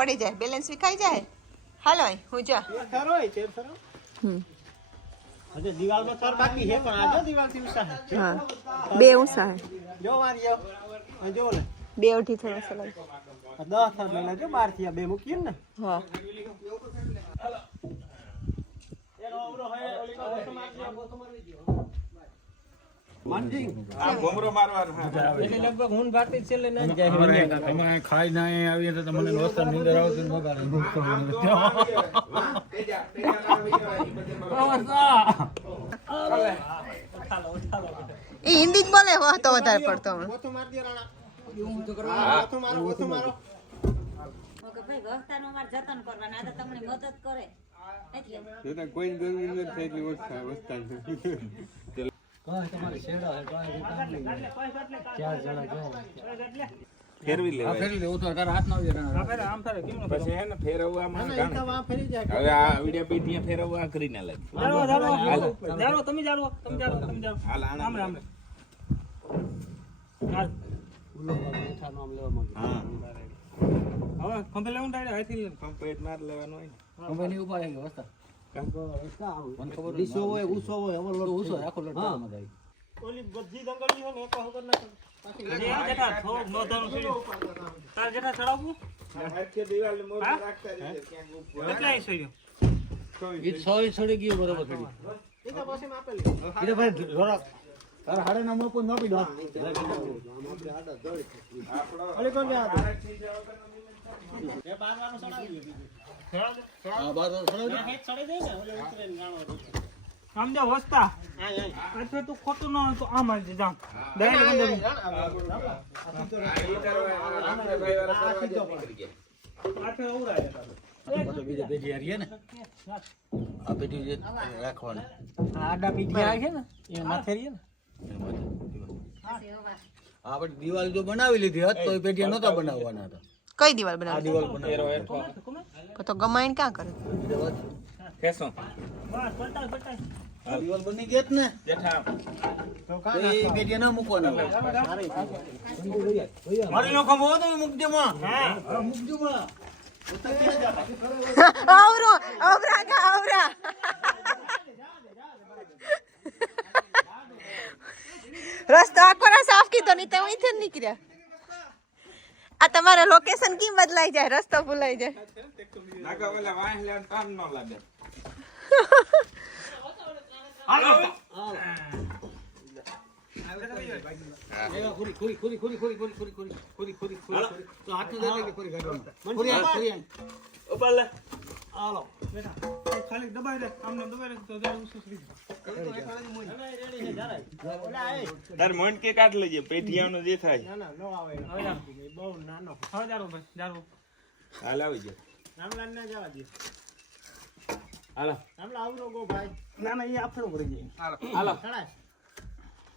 પડી જાય, બેલેન્સ વિખાઈ જાય. હાલો હું જા. અજે દીવાલમાં તાર બાકી છે પણ આજો દીવાલથી ઊંચા છે. હા બે ઊંચા છે. જો મારીયો આ જો ને બે અઢી થોડા સલાઈ 10 થાર લઈ લેજો 12 થી આ બે મૂકીએ ને. હા એનો ઓવરો હે ઓલી કો ગોતો મારવી દો. માનજી આ ગોમરો મારવાનો હા એટલે લગભગ હું બાટી છે લે ના જાય. તમે ખાઈ ના આવીએ તો તમને વસ્તુ નીંદર આવતી મગાડે એ હિન્દી જ બોલે હો તો વધારે પડતો ગોતો માર દે રાણા. ગોતો મારો ઓકે ભાઈ વસ્તાનો માર જતન કરવાના આ તો તમને મદદ કરે એટલે કોઈ ગરમી નથી થઈ એટલી વસ્તા તમારે શેડા હે કાઈ કામ નહીં. 4 જણા જો ફેરવી લે ફેરવી લે તો તારા હાથ ના આવે ફેર આમ થાય કેમ પછી હે ને ફેરવવામાં કામ ફરી જાય. હવે આ વિડિયો પેટીયા ફેરવવા કરી ના લાગે જારો તમે જારો હાલ આમ હાલ બોલો બેઠા નામ લેવા માંગે. હા હવે ખંભે લેવું ડાયરેક્ટ હાથી લે. પેટ માર લેવાનો હોય ને ખંભે ની ઉપર આવી વસ્તા કામ મને ખબર દીસો હોય ઉસો હોય અમર લોટ ઉસો આખો લોટ માં જાય. ઓલી બધી દંગળી હોય ને એક વગર ના જે જેઠા થોડ નોધાનું સીડી તાર જેઠા ચડાવવું આખે દિવાલ ને મોર રાખતા રહે ક્યાં ઉપર કેટલાય સીડી ઈ 100 છોડી ગયો બરોબર સીડી ઈ તો પછી માપેલી ઈ તો ભાઈ જોરા તાર હાડે ના મોપો માપી દો ઓલી કોણ ગયા એ બારવાનો ચડાવી દીધી હા બારવાનો ચડાવી દે ચડાવી દે ને ઓલે ઉતરે ને ગાણો સમજો વસ્તા એટલે તું ખોટું ન હોય તો આ મારી જામ ડાયરેક્ટ અંદર બીજા પેટી આરી ને આ પેટી જે રાખવાની આડા પેટી આવી છે ને એ માથે રહી ને આપણે દિવાલ જો બનાવી લીધી હોત તો એ પેટી નહોતા બનાવવાના હતા. કઈ દિવાલ આ બનાવી? દિવાલ બનાવી તો ગમાઈને ક્યાં કરે? કેસો બસ બટાઈ દિવાલ બની ગઈ ને જેઠા તો એ પેટી ના મૂકવાના મારી નો ખંભો તો મૂકજો માં. હા મૂકજો માં. આવરો આવરા કા આવરા રસ્તો આખો સાફ કીધો નહીં તો અહીંથી જ નીકળ્યા. આ તમારો લોકેશન કેમ બદલાઈ જાય, રસ્તો ભૂલાઈ જાય. નાકા ઓલા વાહ લે કામ ન લાગે હાલો તો હાથ દે કે પૂરી ગાડી ઉપર લે હાલો બેટા ખાલી દબાઈ દે આમને દબાઈ દે તો જાવ સુસરી તાર મોન્ટ કે કાઢ લેજે પેઠિયાનો જે થાય ના ના નો આવે હવે બહુ નાનો હવે જારો ભાઈ જારો હાલ આવી ગયો રામલાલ ને જવા દે હાલો રામલાલ આવરો ગો ભાઈ ના ના એ આફરો ભરી જાય હાલો ચડાય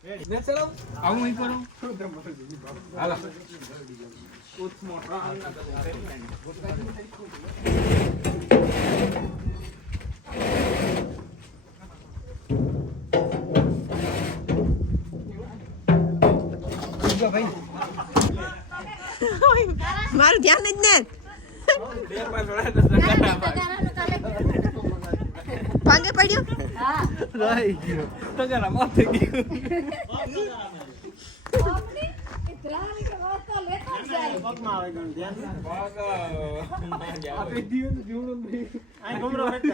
રેડી ને ચલાવ આવું અહીં કરું હાલો ઉત મોટો મારું ધ્યાન જ ને ભાંગે પડ્યું. રહી ગયો તો જરા માથે ગયું પગમાં આવે ગયું ધ્યાન આ પેઢીઓ જોડો નહીં આ ગમરો હેઠ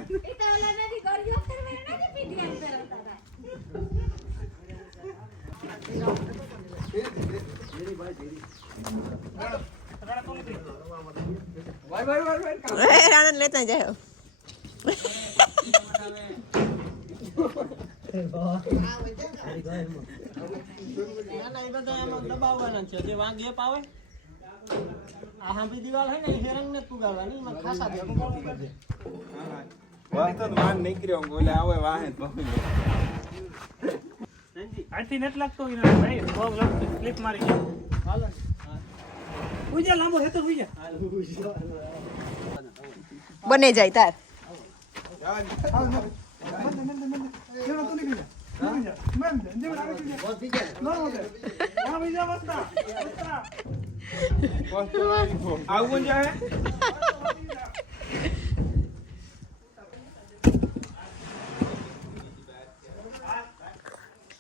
રાણન લેતા જાય. દબાવવાના છે જે વાંગ એપ આવે આ હાંભી દિવાલ હે ને એ રંગ ને પુગાડવાની માં ખાસા દે વાહ તો માન નીકળ્યો ઓલે આવે વાહે આથી નેટ લાગતો હોય ને ભાઈ બહુ લાગતો ક્લિપ મારી ગયો હાલો ઉજા લાંબો હે તો ઉજા બને જાય તાર. આવું જાય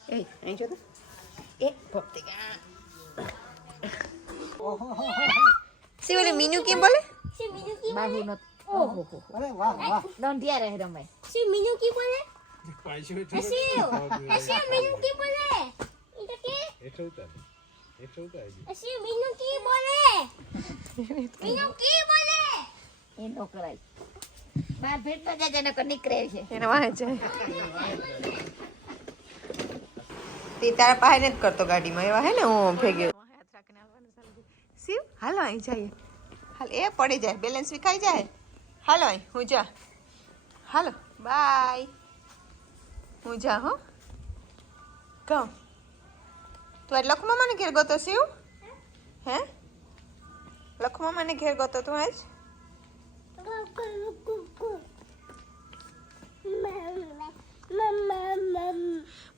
એ અહીં જો તો એ ભક્તિ શિવલી મીનુ કેમ બોલે બાબુ નો ઓહો હો અરે વાહ વાહ દંડિયા રહે રમાય શી મીનુ કી બોલે શી મીનુ કી બોલે ઈ તો કે 100 શી મીનુ કી બોલે મીનુ કી બોલે એ નો કરાય બાર ભેટ તો જાજે ન નીકળે છે એને વાહે જાય તે તારા પાસે નથી કરતો ગાડીમાં એવા હે ને હું ભેગે શિવ હાલો અહીં જઈએ હાલ એ પડી જાય બેલેન્સ વિખાઈ જાય હાલો અહીં હું જા હાલો બાય હું જા હો કહું તું આજ લખુ મામાને ઘેર ગયો તો શિવ હે લખુ મામાને ઘેર ગયો તો તું આજ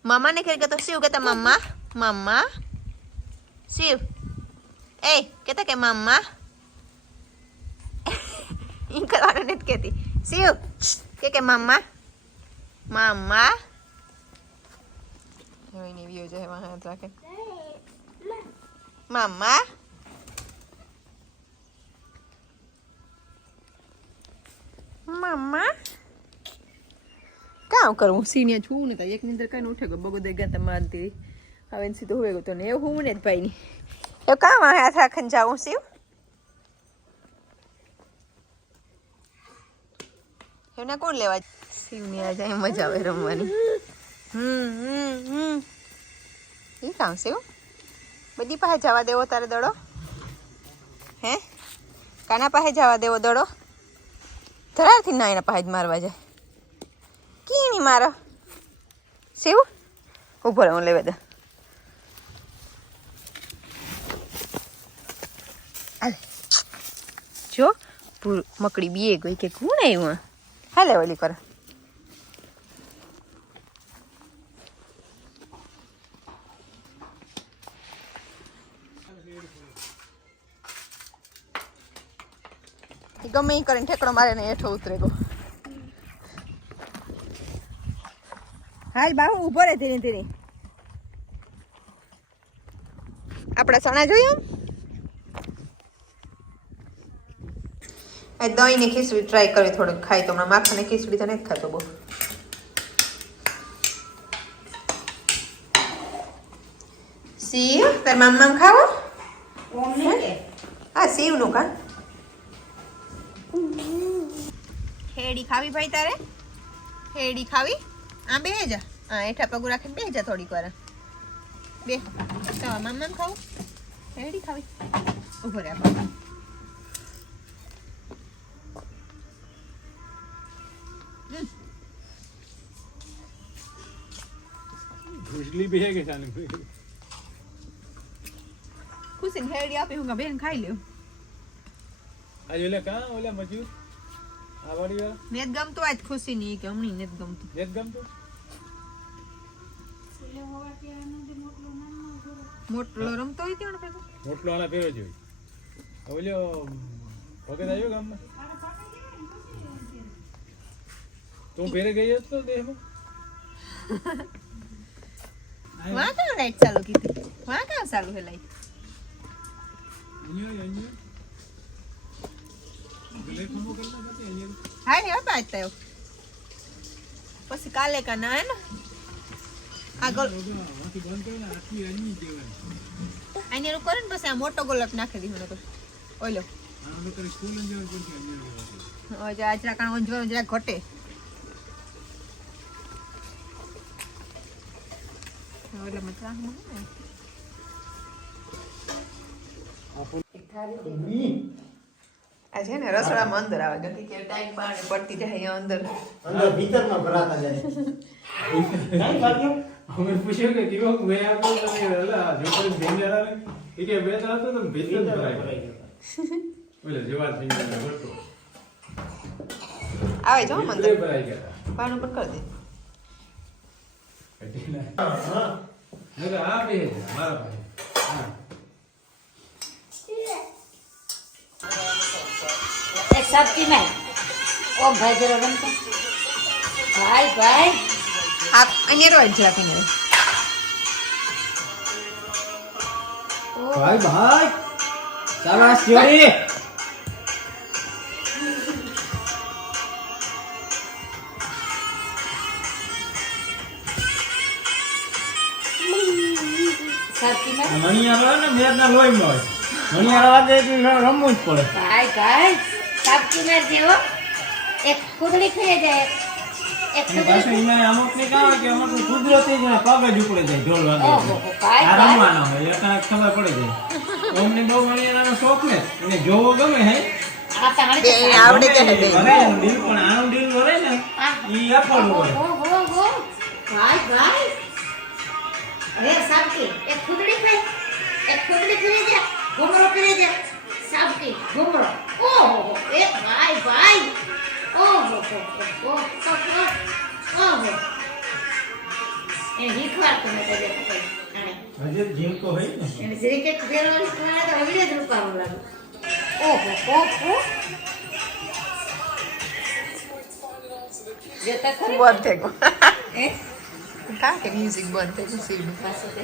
મામાને ઘેર ગયો તો શિવ કહેતા મમ્મા મમ્મા શિવ એ કહેતા કે મમ્મા ઈ કરવાનું નથી કહેતી શિવ કે મમ્મા મમ્મા એની વ્યૂ છે એમાં હાથ રાખે મમ્મા મમ્મા કામ કરું સિનિયર છું ને તો એક ની અંદર કઈ ઉઠે ગયો બગોદે ગયા મારતી હવે સીધું હોય ગયો તો ને એવું હું ને ભાઈ ની એવું કામ હાથ રાખીને જાઉં શિવ એમને કોણ લેવા શિવની આ જાય મજા આવે રમવાની એ કામ શિવ બધી પાસે જવા દેવો તારે દડો હે કાના પાસે જવા દેવો દડો ધરારથી ના એના પાસે જ મારવા જાય કી નહીં મારો શિવ ઉભો રહે હું લેવા દે જો મકડી બીએ ગઈ કે કોણ આવ્યું હાલે ઓલી કરે ગમે એ કરીને ઠેકડો મારે ને હેઠો ઉતરે ગયો હાલ બાહુ ઉભો રહે ધીરે ધીરે આપડા ચણા જોયું દહીં ની ખીચડી ટ્રાય કરી થોડુંક ખાઈ તો હમણાં માખણ ની ખીચડી તો નથી ખાતો બહુ શિવ તાર મામા ખાવો હા શિવ નું કા હેડી ખાવી ભાઈ તારે હેડી ખાવી આ બે જા હા એઠા પગું રાખીને બે જા થોડીક વાર બે મામા ખાવું હેડી ખાવી ઉભો રે બાબા ભૂસલી બે કે ચાલે ખુશી હેડી આપી હું બેન ખાઈ લ્યો આજે ઓલા કા ઓલા મજૂર આ વાળી નેત ગમતું આજ ખુશી ની કે હમણી નેત ગમતું મોટલો રમતો હોય ત્યાં પેલો મોટલો આના ફેરો જોઈ ઓલ્યો વગર આવ્યો ગામમાં તું ફેરે ગઈ હતો દેહમાં વहाँ कहाँ लाइट चालू की थी वहाँ कहाँ चालू है लाइट हाय है पाता है પછી કાલે કા ના હે ને આગળ આને નું કરે ને પછી આ મોટો ગોલક નાખી દીધો નકર ઓલો ઓય આજરા કાણ વંજવા જરા ઘટે ઓલા મતરા આ છે ને રસોડામાં અંદર આવે ગતિ કે ટાઈમ પાણી પડતી જાય અંદર અંદર ભીતરમાં ભરાતા જાય અમે પૂછ્યું કે દીવો મે આપો તો ઓલા જોતો ભેંગરા ને એ કે બે તો હતો તો ભીતર ભરાઈ ઓલા જેવા થઈ ગયા ભરતો આવે જો અંદર ભરાઈ ગયા પાણી પણ કરી દે હવે આ બે મારા ભાઈ હા એક સબ્જી માં ઓ ભાઈ જરા રમતો ભાઈ આ અહીંયા રોજ રાખીને ભાઈ શાબાશ જોડી સબ્જી માં મણિયારો ને મેરના લોહીમાં હોય મણિયારો વાગે એટલે રમવું જ પડે ભાઈ સબ્જી માં જેવો એક કુદડી ખાઈ જાય એક અને કુદડી પાછું એમાં અમુક ને કાં હોય કે અમુક કુદરતી જ પગ જ ઉપડે જાય ઢોલ વાગે ઓહો ભાઈ આ રમવાનો હોય એટલે ખબર પડી જાય અમને બહુ મણિયારાનો શોખ ને એને જોવો ગમે હે આ તમારે બે આવડે છે ને બે ભલે એનું દિલ પણ આનું દિલ ભરે ને ઈ અફળું હોય હો ભાઈ અરે સબ્જી એક કુદડી ખાઈ કરી દે ઘુમરો કરી દે સબ્જી ઘુમરો ઓહો એ ભાઈ ઓહો એ હિખવાર તમે તો દેખો આને હજી જીવ તો હોય ને એને જરીકે ફેરવાની ખાણે તો હવડે જ રૂપાવું લાગે ઓહો જે તક બંધ થઈ ગયું એ કા કે મ્યુઝિક બંધ થઈ ગયું સીડી પાછો